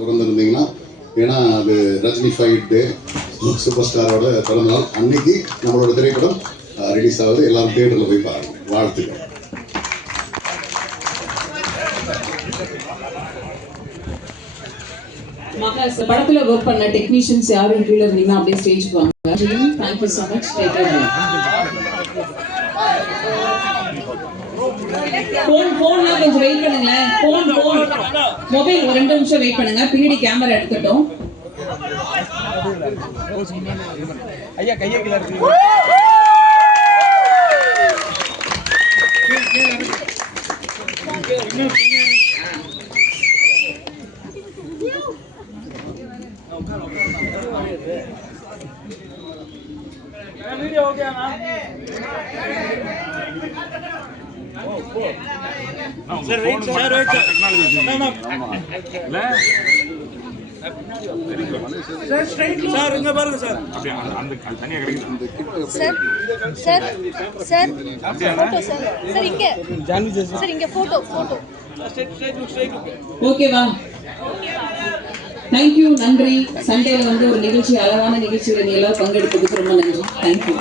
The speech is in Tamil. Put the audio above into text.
பிறந்திருந்தீங்கன்னா, ஏன்னா அது ரஜினி ஃபைட் டே, சூப்பர் ஸ்டாரோட பிறந்தநாள் அன்னைக்கு நம்மளோட திரைப்படம் ரிலீஸ் ஆகுது. எல்லாரும் தியேட்டரில் போய் பாருங்க. வாழ்த்துக்கள். படத்துல ஒர்க் பண்ண டெக்னீஷியன்ஸ் யாரும் கீழே இருந்தீங்கன்னா அப்படியே ஸ்டேஜ்க்கு வாங்க. Thank you so much. Take care. போன்ல கொஞ்சம் வெயிட் பண்ணுங்களேன். போன் மொபைல் ஒரு 2 நிமிஷம் வெயிட் பண்ணுங்க. பின்னாடி கேமரா எடுத்துட்டோம். ஐயா கையை கீழ இருக்கு. வீடியோ ஓகேனா? சார் வெயிட் சார் டெக்னாலஜி இல்ல சார் ஸ்ட்ரைட் சார் இங்க பாருங்க சார். அப்படியே அந்த தனியா கிடைக்குது sir sir sir photo sir sir இங்க ஜான்வி சார் இங்க போட்டோ ஸ்ட்ரைட் ஓகேவா? தேங்க்யூ. நன்றி. சண்டேல வந்து ஒரு நிகழ்ச்சி, அழகான நிகழ்ச்சியில நீ எல்லாரும் பங்கெடுத்ததுக்கு ரொம்ப நன்றி. தேங்க்யூ.